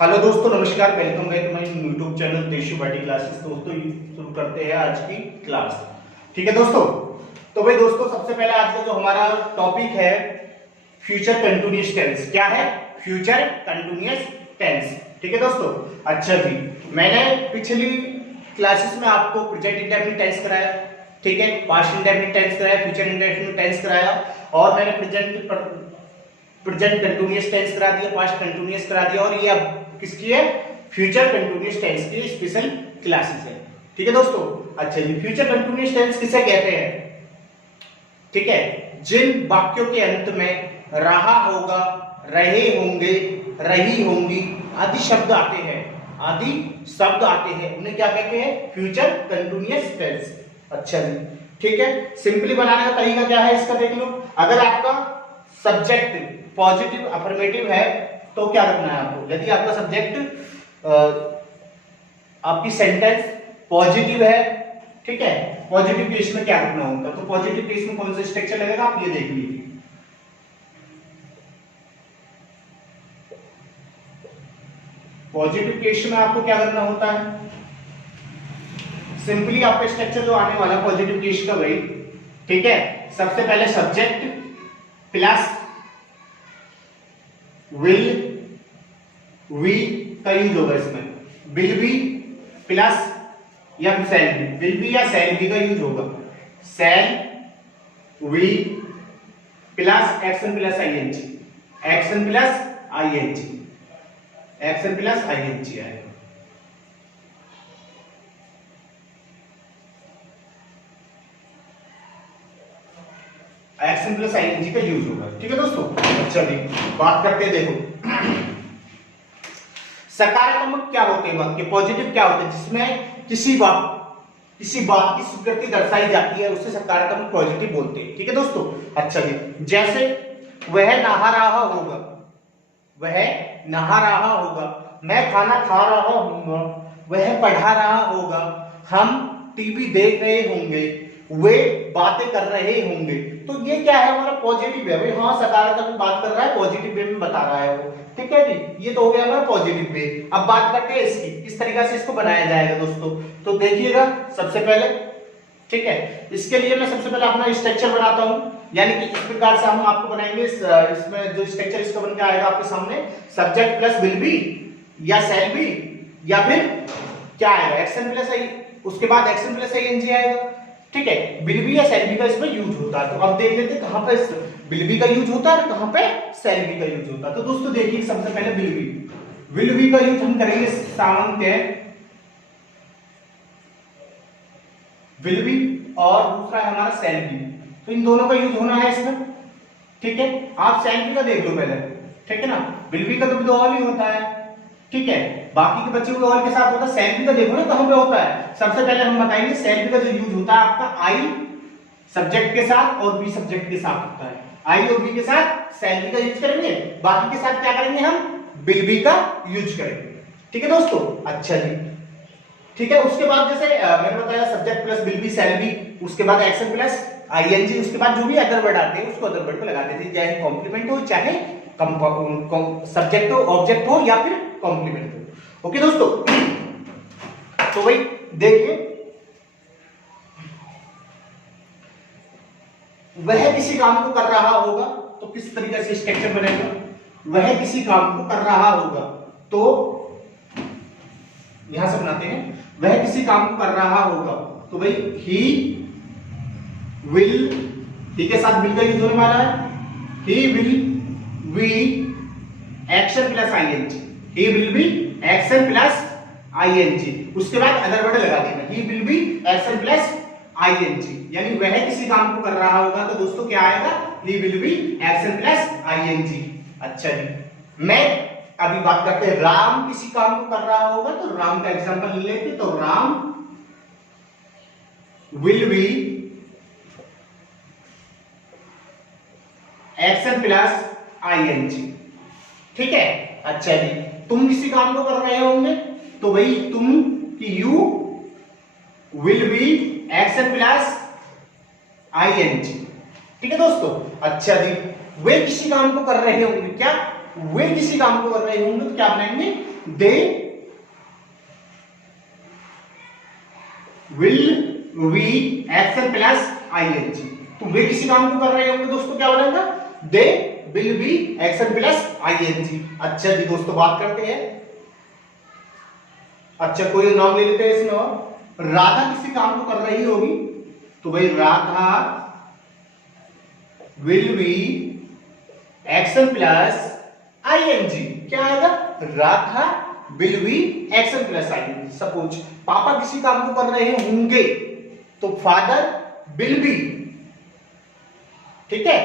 Hello दोस्तों, नमस्कार। Welcome back my YouTube channel देशु भाटी क्लासेस। दोस्तों शुरू करते हैं आज की क्लास। ठीक है दोस्तों। तो भाई दोस्तों, सबसे पहले आज का जो हमारा टॉपिक है फ्यूचर कंटिन्यूअस टेंस। क्या है? Future continuous tense. ठीक है दोस्तों। अच्छा जी, मैंने पिछली क्लासेस में आपको प्रेजेंट इंडेफिनिट टेंस कराया, ठीक है, पास्ट इंडेफिनिट टेंस कराया, फ्यूचर इंडेफिनिट टेंस कराया, और मैंने प्रेजेंट कंटिन्यूअस टेंस करा दिया, पास्ट कंटिन्यूअस करा दिया, और ये अब किसकी है? फ्यूचर कंटिन्यूअस टेंस की स्पेशल क्लासेस है। ठीक है दोस्तों। अच्छा जी, फ्यूचर कंटिन्यूअस टेंस किसे कहते हैं? ठीक है, जिन वाक्यों के अंत में रहा होगा, रहे होंगे, रही होंगी आदि शब्द आते हैं, आदि शब्द आते हैं, उन्हें क्या कहते हैं? Future continuous tense. अच्छा जी, ठीक है। सिंपली बनाने का तरीका क्या है इसका देख लो। अगर आपका सब्जेक्ट पॉजिटिव अफर्मेटिव है तो क्या रखना है आपको? यदि आपका सब्जेक्ट आपकी सेंटेंस पॉजिटिव है, ठीक है, पॉजिटिव केस में क्या रखना होगा? तो पॉजिटिव केस में कौन सा स्ट्रक्चर लगेगा आप ये देख लीजिए। पॉजिटिव केस में आपको क्या करना होता है? सिंपली आपका स्ट्रक्चर जो आने वाला पॉजिटिव केस का भाई, ठीक है, सबसे पहले सब्जेक्ट प्लस विल वी का यूज होगा इसमें। विल बी प्लस या सेल बी, विल बी या सेल बी का यूज होगा। Shall be plus action plus ING, action plus ING, action plus ING आएगा। एक्शन प्लस आईएनजी का यूज होगा। ठीक है दोस्तों। चलिए बात करते हैं। देखो सकारात्मक क्या होते हैं वाक्य, पॉजिटिव क्या होते हैं? जिसमें किसी बात की स्वीकृति दर्शाई जाती है उसे सकारात्मक पॉजिटिव बोलते हैं। ठीक है दोस्तों। अच्छा जी, जैसे वह नहा रहा होगा, वह नहा रहा होगा, मैं खाना खा रहा हूंगा, वह पढ़ा रहा होगा, हम टीवी देख रहे होंगे, वे बातें कर रहे होंगे। तो ये क्या है? हमारा पॉजिटिव है भाई। हाँ, सकारात्मक बात कर रहा है, पॉजिटिव वे में बता रहा है वो। ठीक है जी, ये तो हो गया हमारा पॉजिटिव वे। अब बात करते हैं इसकी, किस तरीके से इसको बनाया जाएगा दोस्तों। तो देखिएगा सबसे पहले, ठीक है, इसके लिए मैं सबसे पहले अपना स्ट्रक्चर बनाता हूं, यानी कि इस प्रकार से हम आपको बनाएंगे। इसमें जो स्ट्रक्चर इसका बन के आएगा आपके सामने, सब्जेक्ट प्लस विल बी या शैल बी, या फिर क्या आएगा? एक्शन प्लस आई, उसके बाद एक्शन प्लस आईएनजी आएगा। ठीक है, विल बी या शैल बी का इसमें यूज होता है। तो अब देख लेते हैं कहां पे विल बी का यूज होता है, कहां पे शैल बी का यूज होता है। तो दोस्तों देखिए, सबसे पहले विल बी का यूज हम करेंगे सामान्यतः विल बी, और दूसरा है हमारा शैल बी। तो इन दोनों का यूज होना है इसमें। ठीक है, आप शैल बी का देख लो पहले, ठीक है ना। विल बी का तो विद ऑल ही होता है, ठीक है, बाकी के बच्चे को ऑल के साथ होता है। शैल बी का देखो ना कहां पे होता है। सबसे पहले हम बताएंगे शैल बी का जो यूज होता है आपका आई सब्जेक्ट के साथ और बी सब्जेक्ट के साथ होता है। आई और बी के साथ शैल बी का यूज करेंगे, बाकी के साथ क्या करेंगे? हम विल बी का यूज करेंगे। ठीक है दोस्तों। अच्छा जी, ठीक है। उसके बाद जैसे मैंने बताया subject plus will be shall B, उसके बाद एक्शन प्लस आईएनजी, उसके बाद जो भी अदर वर्ड आते हैं उसको अदर वर्ड पे लगा देते हैं, चाहे कॉम्प्लीमेंट हो, चाहे सब्जेक्ट हो, ऑब्जेक्ट हो, या फिर कॉम्प्लीमेंट हो। ओके दोस्तों। तो भाई देखिए, वह किसी काम को कर रहा होगा, तो किस तरीके से स्ट्रक्चर बनेगा? वह किसी काम को कर रहा होगा, तो यहां से बनाते हैं, वह किसी काम को कर रहा होगा, तो भाई ही विल, ही के साथ विल का यूज होने वाला है। He will be action plus ING, he will be action plus ING, उसके बाद अदर वर्ड लगा देना, he will be action plus ING, यानी वह किसी काम को कर रहा होगा, तो दोस्तों क्या आएगा? He will be action plus ING. अच्छा जी, मैं अभी बात करते हैं राम किसी काम को कर रहा होगा, तो राम का एग्जांपल ले लेते। तो Ram will be action plus ING. ठीक है। अच्छा जी, तुम किसी काम को कर रहे होंगे, तो भाई तुम की you will be action plus ING. ठीक है दोस्तों। अच्छा जी, वे किसी काम को कर रहे होंगे, क्या वे किसी काम को कर रहे होंगे, तो क्या बनाएंगे? They will be action plus ING. तो वे किसी काम को कर रहे होंगे दोस्तों, क्या बनेगा? They will be action plus ING. अच्छा जी दोस्तों, बात करते हैं। अच्छा, कोई नाम ले लेते हैं इसमें। और राधा किसी काम को कर रही होगी, तो भाई Radha will be action plus ING. क्या आएगा? Radha will be action plus ING. Suppose पापा किसी काम को कर रहे होंगे, तो फादर विल बी, ठीक है,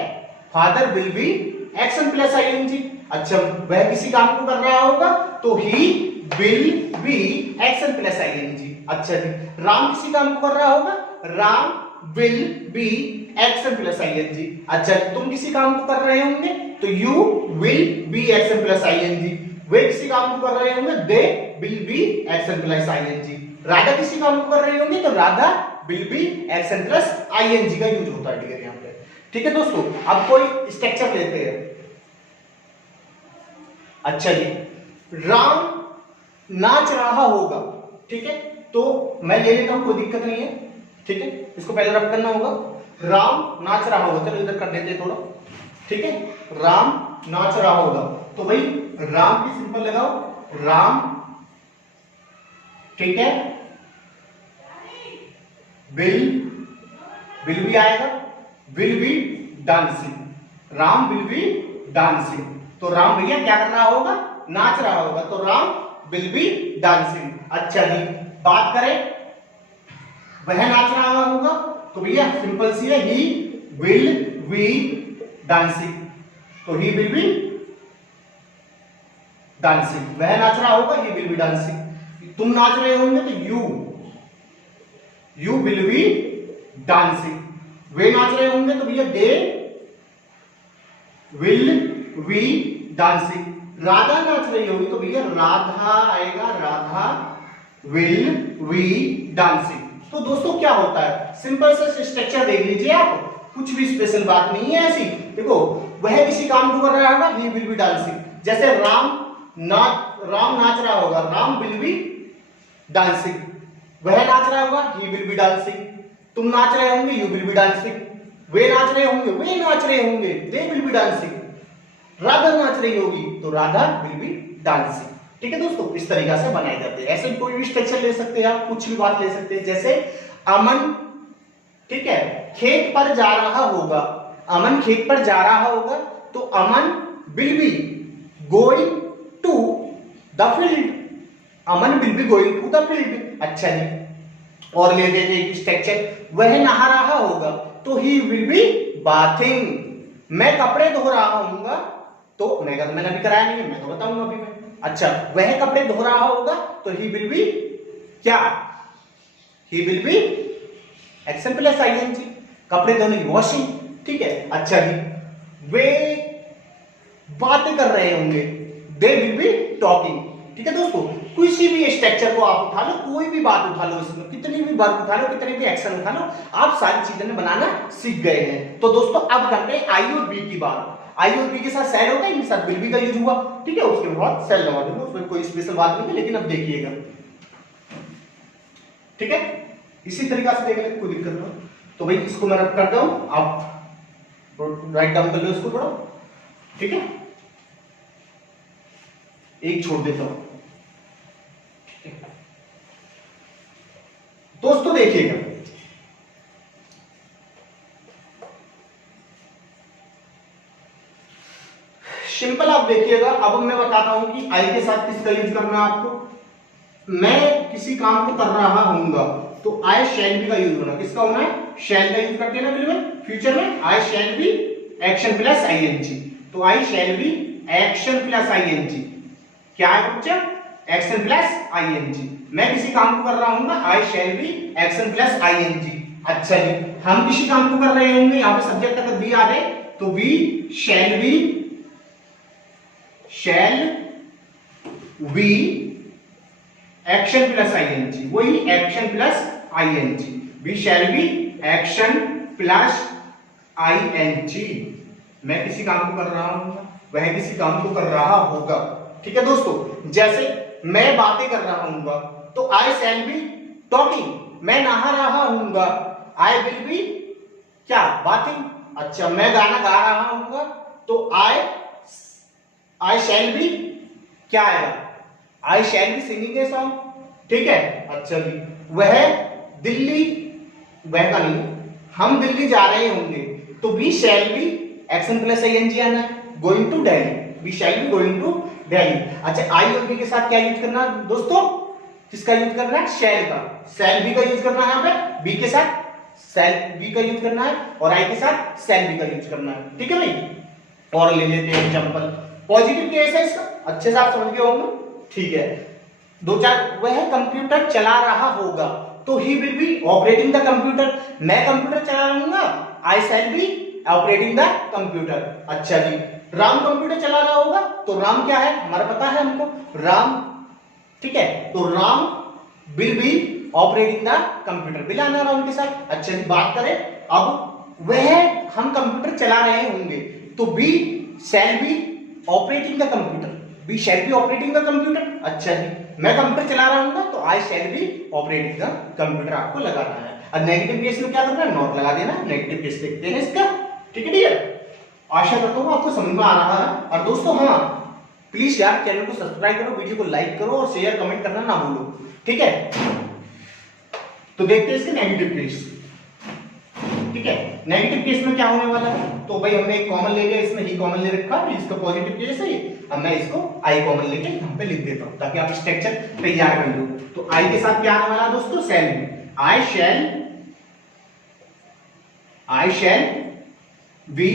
father will be action plus ING. अच्छा, वह किसी काम को कर रहा होगा, तो he will be action plus ING. अच्छा जी, राम किसी काम को कर रहा होगा, Ram will be action plus ING. अच्छा, तुम किसी काम को कर रहे होंगे, तो you will be action plus I N G. वे किसी काम को कर रहे होंगे, they will be action plus I N G. Radha किसी काम को कर रहे होंगे, तो Radha will be action plus ING का यूज होता है डियर यहाँ पे। ठीक है दोस्तों, अब कोई स्ट्रक्चर लेते हैं। अच्छा जी, राम नाच रहा होगा, ठीक है, तो मैं ले लेता हूं, कोई दिक्कत नहीं है, ठीक है, इसको पहले रब करना होगा। राम नाच रहा होगा, चलो इधर कर देते हैं थोड़ा, ठीक है, राम नाच रहा होगा, तो भाई राम की सिंपल लगाओ, राम, ठीक है, विल भी आएगा, will be dancing, Ram will B dancing. तो राम भैया क्या कर रहा होगा? नाच रहा होगा, तो राम विल बी डांसिंग। अच्छा जी, बात करें वह नाच रहा होगा, तो भैया सिंपल सी है, ही विल बी डांसिंग, तो ही विल बी डांसिंग। वह नाच रहा होगा, ही विल बी डांसिंग। तुम नाच रहे होंगे, तो यू विल बी डांसिंग। वे नाच रहे होंगे, तो भैया दे विल बी डांसिंग। राधा नाच रही होगी, तो भैया राधा आएगा, राधा विल बी डांसिंग। तो दोस्तों क्या होता है, सिंपल सा स्ट्रक्चर देख लीजिए आप, कुछ भी स्पेशल बात नहीं है ऐसी। देखो, वह किसी काम को कर रहा होगा, ही विल बी डांसिंग। जैसे राम नाच रहा होगा, राम विल बी डांसिंग। वह नाच रहा होगा, ही विल बी डांसिंग। तुम नाच रहे होंगे, यू विल बी डांसिंग। वे नाच रहे होंगे, वे नाच रहे होंगे, they will B dancing. Radha नाच रही होगी, तो राधा विल बी डांसिंग। ठीक है दोस्तों, इस तरीका से बनाए जाते हैं। ऐसे कोई भी स्ट्रक्चर ले सकते हैं आप, कुछ भी बात ले सकते हैं। जैसे अमन, ठीक है, खेत पर जा रहा होगा, अमन खेत पर जा रहा होगा, तो Aman will be going to the field, Aman will be going to the field. अच्छा जी, और ले लेते हैं स्ट्रक्चर, वह नहा रहा होगा, तो ही विल बी बाथिंग। मैं कपड़े धो रहा हूंगा, तो मैंने अभी कराया नहीं है, मैं तो बताऊंगा अभी मैं। अच्छा, वह कपड़े धो रहा होगा, तो ही विल बी क्या? He will be action plus ING, कपड़े धोने की वॉशिंग। ठीक है। अच्छा जी, वे बातें कर रहे होंगे, दे विल बी टॉकिंग। ठीक है दोस्तों, किसी भी स्ट्रक्चर को आप उठा लो, कोई भी बात उठा लो, इसमें कितनी भी बात उठा लो, कितने भी एक्शन उठा लो, आप सारी चीजें में बनाना सीख गए हैं। तो दोस्तों अब करते हैं आई और बी की बात। आई और बी के साथ सेल होता है, इनके साथ विल बी का यूज हुआ। ठीक है, उसके बाद सेल लगा दूंगा, उसमें कोई स्पेशल बात नहीं है, लेकिन अब देखिएगा। ठीक है, इसी तरीका से देख लेंगे, कोई दिक्कत नहीं। तो भाई इसको मैं रब करता हूं, आप राइट डाउन कर लो इसको थोड़ा। ठीक है, एक छोड़ देता हूं। दोस्तों देखिएगा, सिंपल आप देखिएगा। अब मैं बताता हूं कि आई के साथ किसका यूज करना है आपको। मैं किसी काम को कर रहा हूंगा, तो आई शैल बी का यूज होना। किसका होना है? शैल का यूज करते हैं ना बिल्कुल फ्यूचर में। I shall be action plus ING, तो I shall be action plus ING. क्या है बच्चा? Action plus I N G. मैं किसी काम को कर रहा हूंगा, I shall be action plus ING. अच्छा जी, हम किसी काम को कर रहे होंगे, यहां पे सब्जेक्ट अगर बी आ जाए, तो we shall be action plus I N G, वही action plus ING. We shall be action plus I N G. मैं किसी काम को कर रहा हूं, वह किसी काम को कर रहा होगा। ठीक है दोस्तों, जैसे मैं बातें कर रहा हूँगा तो आई शैल बी टॉकिंग। मैं नहा रहा हूँगा, आई विल बी क्या बाथिंग। अच्छा, मैं गाना गा रहा हूँगा तो आई शैल बी क्या आएगा, I shall be singing a song. ठीक है। अच्छा जी, वह दिल्ली, वह का नहीं, हम दिल्ली जा रहे होंगे तो we shall be action plus ING आना है, going to Delhi, we shall be going to Delhi. अच्छा, आई और बी के साथ क्या यूज करना है दोस्तों, किसका यूज करना है, शैल का, शैल बी का यूज करना है। यहाँ पे बी के साथ शैल बी का यूज करना है और आई के साथ शैल बी का यूज करना है। ठीक है भाई। और ले लेते हैं एग्जांपल, पॉजिटिव केस है इसका, अच्छे से आप समझ गए होंगे। ठीक है, दो चार, वह कंप्यूटर चला रहा होगा तो he will be operating the computer. मैं कंप्यूटर चला रहूंगा, I shall be operating the computer. अच्छा जी, राम कंप्यूटर चला रहा होगा तो राम क्या है, हमारा पता है हमको, राम। ठीक है, तो Ram will be operating the computer, will आना राम के साथ। अच्छा जी, बात करें अब, वह हम कंप्यूटर चला रहे होंगे तो we shall be operating the computer, we shall be operating the computer. अच्छा जी, मैं कंप्यूटर चला रहा हूँ तो I shall be operating the computer आपको लगाना है। अब नेगेटिव केस में क्या करना है, नॉट लगा देना। नेगेटिव केस देखते हैं इसका। ठीक है डियर, आशा करता हूँ आपको समझ में आ रहा है। और दोस्तों हाँ, प्लीज यार चैनल को सब्सक्राइब करो, वीडियो को लाइक करो और शेयर कमेंट करना ना भूलो। ठीक है, तो देखते हैं इसके नेगेटिव केस। ठीक है, नेगेटिव केस में क्या होने वाला है, तो भाई हमने एक कॉमन ले लिया, इसमें ही कॉमन ले रखा है, इसका पॉजिटिव केस है। अब मैं इसको आई कॉमन लेके यहाँ पे लिख देता हूँ ताकि आप स्ट्रक्चर तैयार कर लो। तो आई के साथ क्या आने वाला है दोस्तों, shall be, I shall be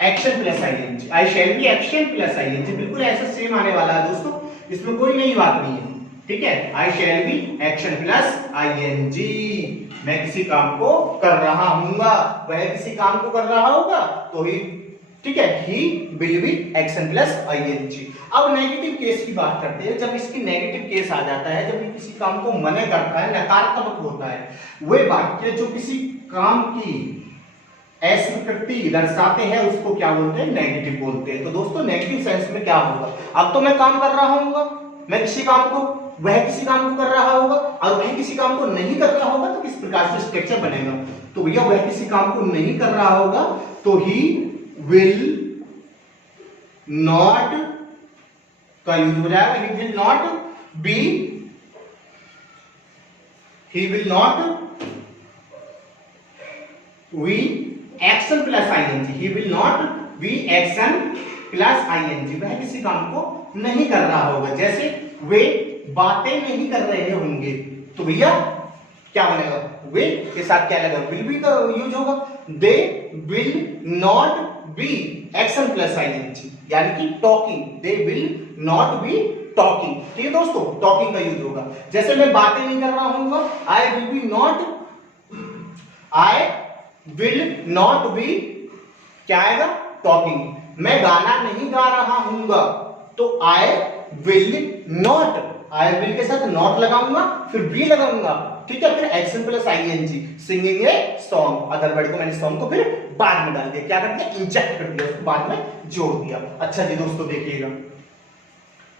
action plus ING, I shall be action plus ING, बिल्कुल ऐसा सेम आने वाला है दोस्तों, इसमें कोई नई बात नहीं है। ठीक है, I shall be action plus I N G, मैं किसी काम को कर रहा हूंगा, वह किसी काम को कर रहा होगा तो ही। ठीक है, he will be action plus ING. अब नेगेटिव केस की बात करते हैं। जब इसकी नेगेटिव केस आ जाता है, जब किसी काम को मना करता है, नकारात्मक होता है, वे वाक्य जो किसी काम की अस्वीकृति दर्शाते हैं उसको क्या बोलते हैं, नेगेटिव बोलते हैं। तो दोस्तों नेगेटिव सेंस में क्या होगा, अब तो मैं काम कर रहा हूंगा, मैं किसी काम को, वह किसी काम को कर रहा होगा और वह किसी काम को नहीं कर रहा होगा तो किस प्रकार से स्ट्रक्चर बनेगा, तो भैया वह किसी काम को नहीं कर रहा होगा तो ही विल नॉट का यूज हो जाएगा, he will not be, he will not be action plus ING, he will not be action plus ING, वह किसी काम को नहीं कर रहा होगा। जैसे वे बातें नहीं कर रहे होंगे तो भैया क्या बनेगा, वे के साथ क्या लगा, विल बी का यूज होगा। They will not be action plus ING, यानी कि talking, they will not be talking. ठीक है दोस्तों, टॉकिंग का यूज होगा। जैसे मैं बातें नहीं कर रहा हूँ, I will be not, I will not B क्या आएगा, टॉकिंग। मैं गाना नहीं गा रहा हूंगा तो I will not, I will के साथ नॉट लगाऊंगा, फिर बी लगाऊंगा। ठीक है, फिर action plus ING, singing a song, other word को मैंने सॉन्ग को फिर बाद में डाल दिया, क्या कर दिया, इंजेक्ट कर दिया, उसको बाद में जोड़ दिया। अच्छा जी दोस्तों देखिएगा।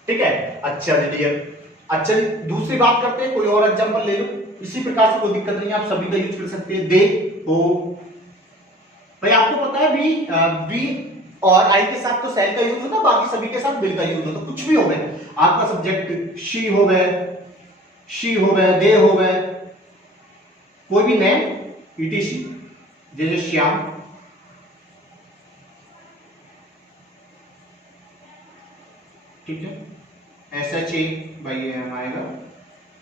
ठीक है, अच्छा जी डियर, अच्छा जी दूसरी बात करते हैं, कोई और एग्जांपल ले लो, इसी प्रकार से कोई दिक्कत नहीं है, आप सभी का यूज कर सकते हैं। दे हो, भाई आपको पता है बी और आई के साथ तो सेल का यूज होता है, बाकी सभी के साथ विल का यूज होता है। कुछ भी हो गए, आपका सब्जेक्ट शी हो गए, शी हो गए, दे हो गए, कोई भी नेम ईटीसी, जैसे श्याम, ठीक है, SHA भाई एम आएगा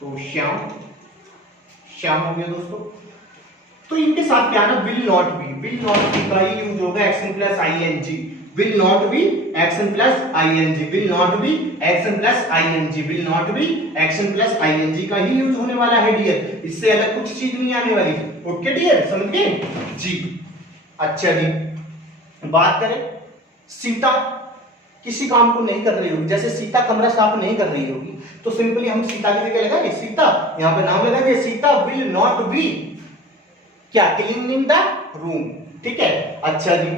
तो श्याम, श्याम हो गया दोस्तों। तो इनके साथ क्या ना, will not be, will not be का ही यूज होगा, action plus ING, will not be action plus ING, will not be action plus ING, will not be action plus ING का ही यूज होने वाला है डियर, इससे अलग कुछ चीज नहीं आने वाली। ओके डियर, समझ गए जी। अच्छा जी, बात करें सीता किसी काम को नहीं कर रही होगी, जैसे सीता कमरा साफ नहीं कर रही होगी तो सिंपली हम सीता की जगह लगाएंगे सीता, यहाँ पे नाम लगाएंगे सीता विल नॉट बी क्या, क्लीनिंग द रूम। ठीक है, अच्छा जी,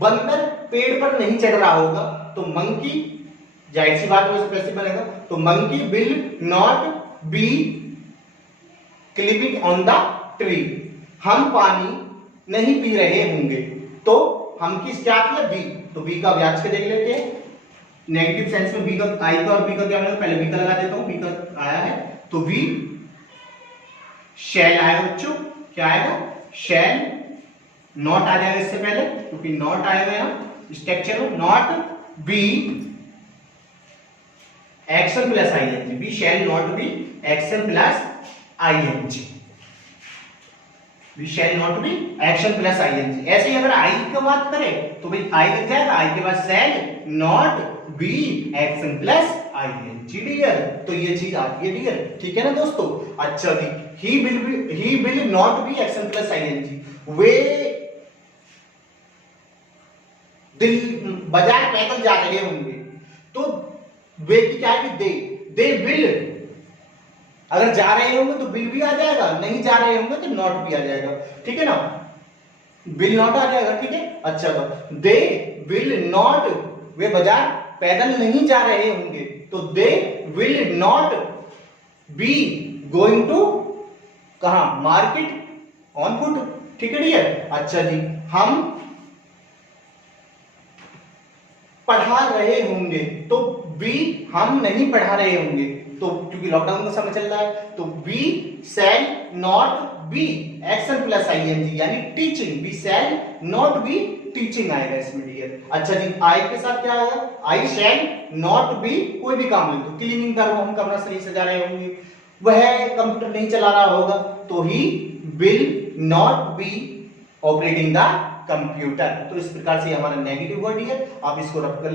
बंदर पेड़ पर नहीं चढ़ रहा होगा तो मंकी जाहिर सी बात वैसे पैसिव बनेगा। तो monkey will not B clipping on the tree, हम पानी नहीं पी रहे होंगे। तो हम किस क्या किया, बी, तो बी का व्याज के देख लेते हैं। नेगेटिव सेंस में बी का, आई का और बी का क्या बनेगा, पहले बी का लगा देता हूं, बी का आया है तो बी शैल आएगा बच्चों, क्या आएगा, शैल, नॉट आ जाएगा इससे पहले क्योंकि नॉट आएगा यहां स्ट्रक्चर में, not be action plus ING, be shall not be action plus ING, we shall not be action plus ING. ऐसे ही अगर आई की बात करें तो भाई आई लग जाएगा, आई के बाद shall not be action plus ING dear, तो ये चीज आती है डियर, ठीक है ना दोस्तों। अच्छा जी, he will not be action plus I N G, वे बाजार पैदल जा रहे होंगे, तो वे की क्या है, दे विल, अगर जा रहे होंगे तो विल भी आ जाएगा, नहीं जा रहे होंगे तो नॉट भी आ जाएगा, ठीक है ना, विल नॉट आ जाएगा, ठीक है। अच्छा, दे विल नॉट, वे बाजार पैदल नहीं जा रहे होंगे, तो they will not be going to, कहां, मार्केट ऑन फुट, ठीक है डियर। अच्छा जी, हम पढ़ा रहे होंगे, तो बी हम नहीं पढ़ा रहे होंगे, तो क्योंकि लॉकडाउन का समय चल रहा है, तो we shall not be action plus ING यानी teaching, we shall not be teaching आएगा इसमें डियर। अच्छा जी, आई के साथ क्या आएगा, आई शैल नॉट बी, कोई भी काम नहीं, तो क्लीनिंग का हम करना सही से जा रहे होंगे, वह कंप्यूटर नहीं चला रहा होगा, तो he will not B operating the computer. तो इस प्रकार से हमारा नेगेटिव वर्ड है, आप इसको रफ कर,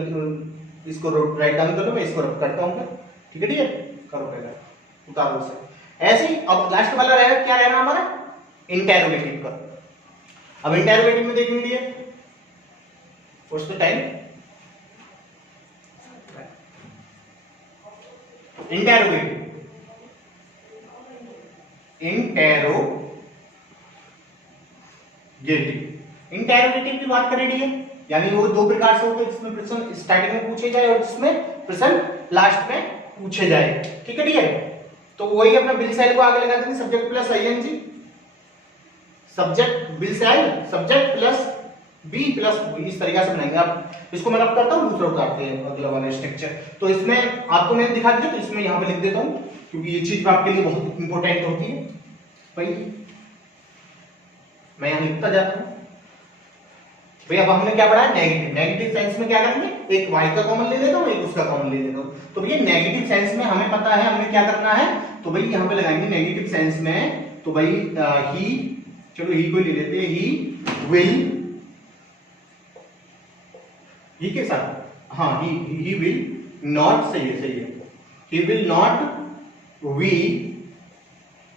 इसको राइट डाउन कर लो, मैं इसको रफ करता हूं, ठीक है डियर, करो पहले, उतारो उसे। ऐसे ही अब लास्ट वाला रहेगा, क्या रहेगा हमारा, इंटेरोगेटिव का। अब इंटेरोगेटिव में देखेंगे dear, first time interrogative, interrogative की बात करें डियर, यानी वो दो प्रकार से होते हैं, जिसमें प्रश्न स्टार्टिंग में पूछे जाए और जिसमें प्रश्न लास्ट में पूछे जाए, ठीक है डियर। तो वही अपना बिल सेल को आगे लगा देंगे, subject plus ING, subject will shall, subject plus be plus, इस तरीके से बनाएंगे। आप इसको मैं रब करता हूं, दूसरा उतारते हैं अगला वाला स्ट्रक्चर। तो इसमें आपको मैंने दिखा दिया, तो इसमें यहां पे लिख देता हूं क्योंकि ये चीज आपके लिए बहुत इंपॉर्टेंट होती है भाई, मैं यहां लिखता जाता हूं भाई। अब हमने क्या पढ़ा है, नेगेटिव, नेगेटिव सेंस में क्या करेंगे, एक y का कॉमन ले लेता हूं, एक उसका कॉमन ले लेता हूं। तो भैया नेगेटिव सेंस में हमें पता है हमें क्या करना है, तो भाई यहां पे लगाएंगे नेगेटिव सेंस में, तो भाई ही, चलो ही को ले लेते हैं, ही विल, ही के साथ, हाँ ही विल नॉट, सही है, he will not be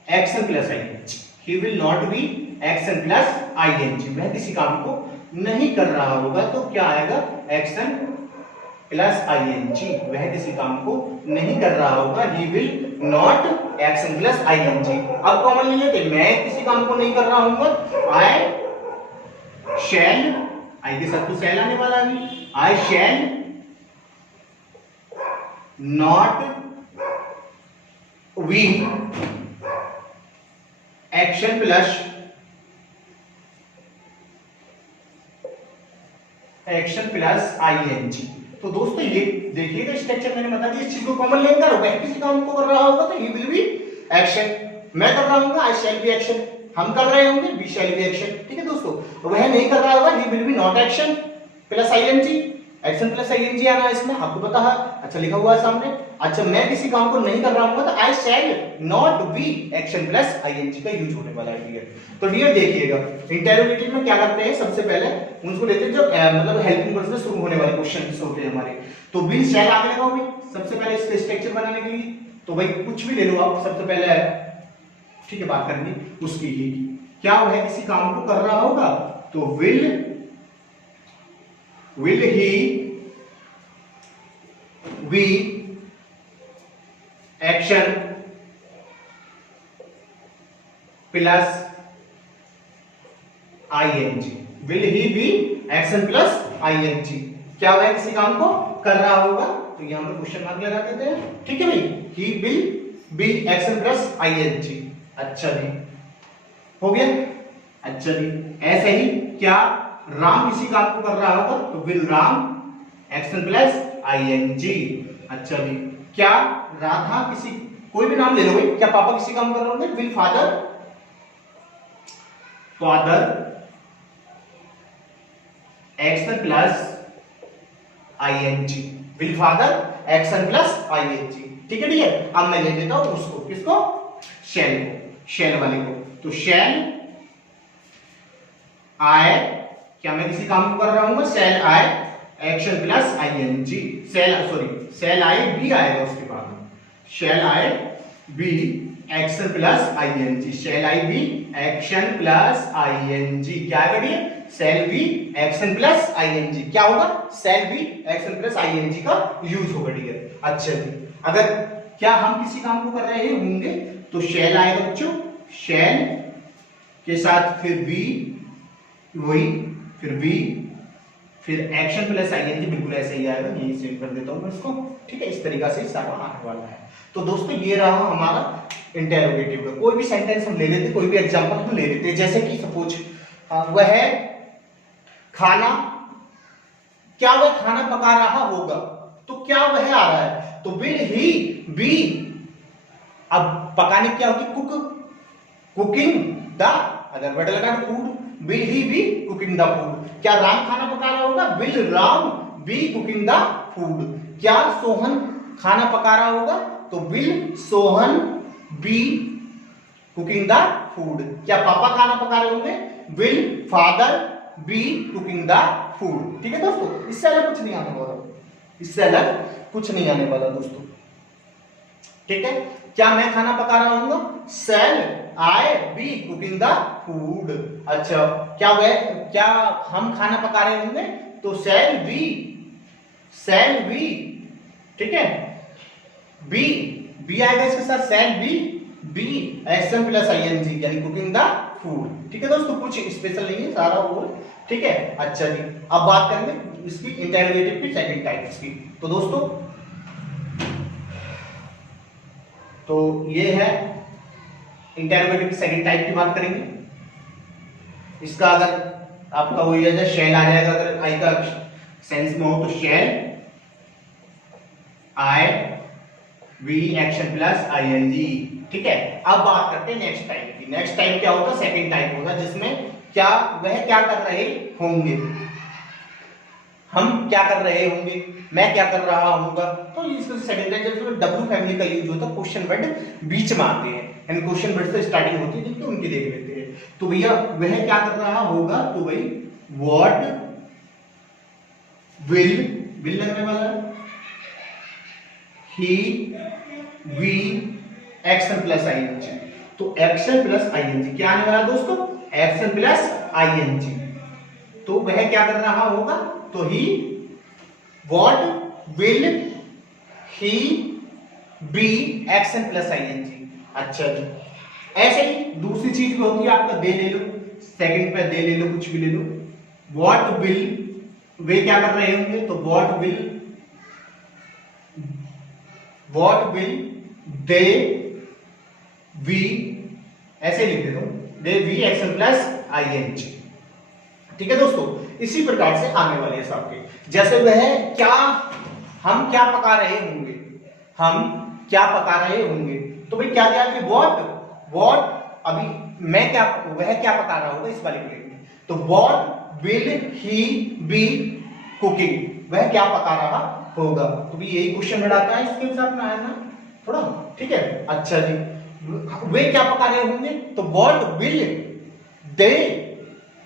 action plus ING, he will not be action plus ING, वह किसी काम को नहीं कर रहा होगा, तो क्या आएगा, एक्शन प्लस आईएनजी, वह किसी काम को नहीं कर रहा होगा, he will not action plus ING. अब कॉमन ले लेते, मैं किसी काम को नहीं कर रहा हूं, आई शैल, आई के साथ तो शैल आने वाला है, I shall not be action plus ING. तो दोस्तों ये देखिएगा स्ट्रक्चर मैंने बता दिया, इस चीज को कॉमन लेकर वह किसी काम को कर रहा होगा तो ही विल बी एक्शन, मैं कर रहा हूँ आई शैल बी एक्शन, हम कर रहे होंगे बी शैल बी एक्शन, ठीक है दोस्तों। वह नहीं कर रहा होगा, he will be not action plus ING, action plus ING आना है इसमें, आपको पता है, अच्छा लिखा हुआ है सामने। अच्छा, मैं किसी काम को नहीं कर रहा हूं तो I shall not be action plus ING का यूज होने वाला है डियर। तो डियर देखिएगा इंटेरोगेटिव में क्या करते हैं, सबसे पहले उनको लेते हैं जो मतलब हेल्पिंग वर्ड से शुरू होने वाले क्वेश्चन होते हैं हमारे। तो विल शैल आगे लगाओ भाई, सबसे पहले इसका स्ट्रक्चर बनाने के लिए, तो भाई कुछ भी ले लो आप, सबसे पहले ठीक है बात करनी उसकी ही, क्या वह किसी काम को कर रहा होगा, तो will he be action plus ing, will he be action plus ing, क्या वह किसी काम को कर रहा होगा, तो यहाँ पे क्वेश्चन मार्क लगा देते हैं, ठीक है भाई। He will be action plus ING. अच्छा जी, हो गया। अच्छा जी, ऐसे ही क्या राम किसी काम को कर रहा होगा, तो will Ram action plus ING. अच्छा जी, क्या राधा किसी, कोई भी नाम ले लो भाई, क्या पापा किसी काम कर रहे होंगे, will father, father action plus ING, will father action plus ING. ठीक है, ठीक है। अब मैं ले लेता हूं उसको, किसको, शैल को, शैल वाले को। तो शैल आई, क्या मैं किसी काम को कर रहा हूँ, shall I action plus I N G, shall sorry shall I be आएगा उसके बाद, shall I be action plus I N G, shall I be action plus ING. क्या करिए, shall be action plus ING, क्या होगा, shall be action plus ING का use होगा dear. अच्छा जी, अगर क्या हम किसी काम को कर रहे होंगे तो शैल आएगा बच्चों, शैल के साथ फिर बी, वही फिर बी, फिर एक्शन प्लस आईएनजी, बिल्कुल ऐसे ही आएगा, यही सेव कर देता हूं मैं इसको। ठीक है, इस तरीका से सारा आने वाला है। तो दोस्तों ये रहा हमारा इंटेरोगेटिव का। कोई भी सेंटेंस हम ले लेते, कोई भी एग्जांपल हम ले लेते, जैसे कि सपोज वह खाना, क्या वह खाना पका रहा होगा, तो क्या वह आ रहा है, तो विल ही बी, अब पकाने क्या होती, कुक, कुकिंग द, अगर वर्ड लगा food, will he be cooking the food. क्या राम खाना पका रहा होगा, will Ram be cooking the food. क्या सोहन खाना पका रहा होगा, तो will Sohan be cooking the food. क्या पापा खाना पका रहे होंगे, will father be cooking the food. ठीक है दोस्तों, इससे अलग कुछ नहीं आने वाला, इससे अलग कुछ नहीं आने वाला दोस्तों। ठीक है, क्या मैं खाना पका रहा हूँ, shall I be cooking the food. अच्छा, क्या वह, क्या हम खाना पका रहे होंगे, तो शैल बी, ठीक है, बी, बी आएगा इसके साथ, shall be action plus ING, यानी कुकिंग द फूड। ठीक है दोस्तों, कुछ स्पेशल नहीं है, सारा वो, ठीक है। अच्छा जी, अब बात करेंगे इसकी इंटेरोगेटिव की सेकंड टाइप्स की। तो दोस्तों, तो ये है इंटेरोगेटिव की सेकंड टाइप की बात करेंगे। इसका अगर आपका वो ये शैल आ जाएगा, अगर आई का सेंस में हो तो शैल आई वी एक्शन प्लस आईएनजी। ठीक है, अब बात करते हैं नेक्स्ट टाइप की। नेक्स्ट टाइप क्या होगा, सेकंड टाइप होगा, जिसमें क्या वह क्या कर रहे होंगे, हम क्या कर रहे होंगे, मैं क्या कर रहा होऊंगा। तो इसको सेकंड टाइप जब डब्ल्यू फैमिली का यूज होता है, क्वेश्चन वर्ड बीच में आते हैं, यानी क्वेश्चन वर्ड से स्टार्टिंग होती है, जिनके उनकी देख लेते हैं। तो भैया वह क्या कर रहा होगा, तो भाई व्हाट विल लगने वाला है, ही वी एक्शन प्लस आईएनजी। तो एक्शन प्लस आईएनजी क्या आने वाला है दोस्तों, एक्शन प्लस आईएनजी। तो वह क्या कर रहा होगा, तो he, what will he be action plus ING. अच्छा जी, ऐसे ही दूसरी चीज भी होती है, आपका दे ले लो, सेकंड पे दे ले लो, कुछ भी ले लो। व्हाट विल, वे क्या कर रहे होंगे, तो व्हाट विल दे वी, ऐसे लिख देता हूं, दे वी एक्शन प्लस आईएनजी। ठीक है दोस्तों, इसी प्रकार से आने वाले हैं आपके। जैसे वह क्या, हम क्या पका रहे होंगे, हम क्या पका रहे होंगे, तो भाई क्या क्या, व्हाट, अभी मैं क्या, वह क्या पका रहा होगा इस वाले प्लेट में, तो what will he be cooking, वह क्या पका रहा होगा। तो भी यही क्वेश्चन बढ़ाता है, इसके साथ में आया ना थोड़ा। ठीक है, अच्छा जी, वे क्या पका रहे होंगे, तो what will they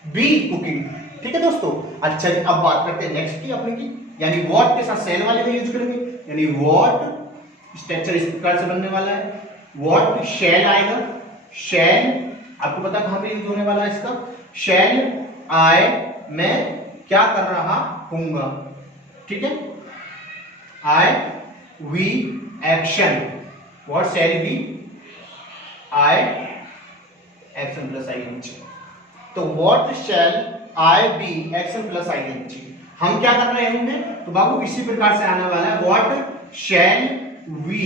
B cooking. ठीक है दोस्तों, अच्छा जी, अब बात करते हैं नेक्स्ट की अपने की, यानी व्हाट के साथ सेल वाले का यूज करेंगे, यानी व्हाट स्ट्रक्चर इस प्रकार से बनने वाला है। व्हाट शैल आएगा, शैल आपको पता कहां पे यूज होने वाला है इसका, शैल आई, मैं क्या कर रहा हूंगा। ठीक है, I be action, what shall be I action plus ING. तो what shall I be action plus I N G. हम क्या कर रहे होंगे, तो बाबू इसी प्रकार से आने वाला है, what shall we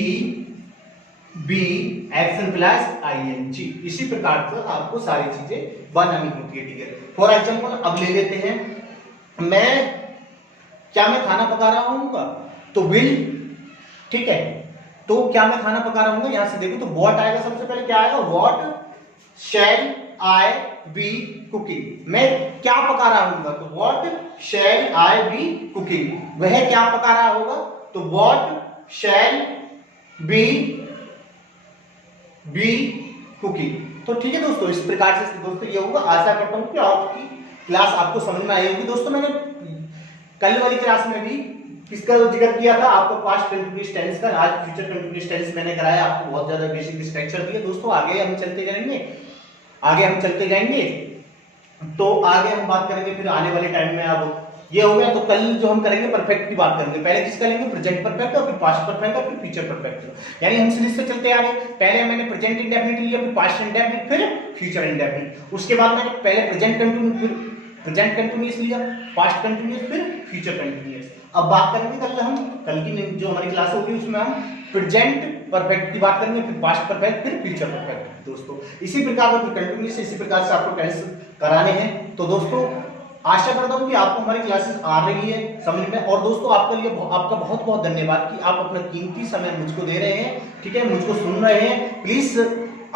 be action plus ING. इसी प्रकार से आपको सारी चीजें बनानी होती है, ठीक है। फॉर एग्जाम्पल अब ले लेते हैं, मैं खाना पका रहा हूँ, तो विल, ठीक है, तो क्या मैं खाना पका रहा हूँ, यहां से देखो तो व्हाट आएगा, सबसे पहले क्या आएगा, what shall I be cooking. मैं क्या पका रहा हूँ, तो what shall I be cooking. वह क्या पका रहा होगा, तो व्हाट शैल बी कुकिंग। तो ठीक है दोस्तों, इस प्रकार से दोस्तों ये होगा। आशा करता हूँ कि आपकी क्लास आपको समझ में आई होगी। दोस्तों मैंने कल वाली क्लास में भी किसका जिक्र किया था, आपको पास्ट कंटिन्यूअस टेंस का, आज फ्यूचर कंटिन्यूअस टेंस मैंने कराया, आपको बहुत ज्यादा बेसिक स्ट्रक्चर दिया। दोस्तों आगे हम चलते जाएंगे, तो आगे हम बात करेंगे फिर आने वाले टाइम में। अब ये हो गया, तो कल जो हम करेंगे परफेक्ट की बात करेंगे। पहले किसका लेंगे, प्रेजेंट परफेक्ट, और फिर पास्ट परफेक्ट, और फिर फ्यूचर परफेक्ट। यानी हम सीरीज से चलते आ रहे हैं, पहले मैंने प्रेजेंट इंडेफिनिट लिया, फिर पास्ट इंडेफिनिट, फिर फ्यूचर इंडेफिनिट। उसके बाद मैंने पहले प्रेजेंट कंटिन्यूअस लिया, पास्ट कंटिन्यूअस, फिर फ्यूचर कंटिन्यूअस। अब बात करेंगे कल की जो हमारी क्लास होगी उसमें हम प्रेजेंट परफेक्ट की बात करेंगे, फिर पास्ट परफेक्ट, फिर फ्यूचर परफेक्ट। दोस्तों इसी प्रकार से कंटिन्यूअस इसी प्रकार से आपको टेंस कराने हैं। तो दोस्तों आशा करता हूं कि आपको हमारी क्लासेस आ रही है समझ में। और दोस्तों आपका बहुत बहुत धन्यवाद कि आप अपना कीमती समय मुझको दे रहे हैं, ठीक है, मुझको सुन रहे हैं। प्लीज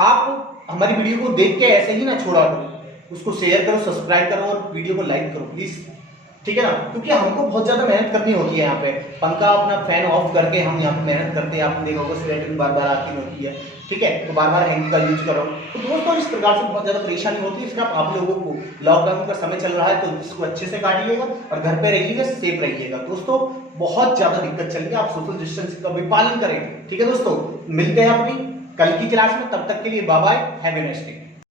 आप हमारी वीडियो को देख के ऐसे ही ना छोड़ा करो, उसको शेयर करो, सब्सक्राइब करो और वीडियो को लाइक करो प्लीज, ठीक है ना, क्योंकि हमको बहुत ज्यादा मेहनत करनी होती है। यहाँ पे पंखा अपना फैन ऑफ करके हम यहाँ पे मेहनत करते हैं। आपने देखा होगा स्वेटिंग बार बार आती होती है, ठीक है, तो बार बार हैंगी का यूज करो। तो दोस्तों इस प्रकार से बहुत ज्यादा परेशानी होती है। इसका आप लोगों को लॉकडाउन का समय चल रहा है, तो इसको अच्छे से काटिएगा और घर पे रहिएगा, सेफ रहिएगा। दोस्तों बहुत ज्यादा दिक्कत चल रही है, आप सोशल डिस्टेंसिंग का भी पालन करें, ठीक है दोस्तों। मिलते हैं अपनी कल की क्लास में, तब तक के लिए bye bye, have a nice day.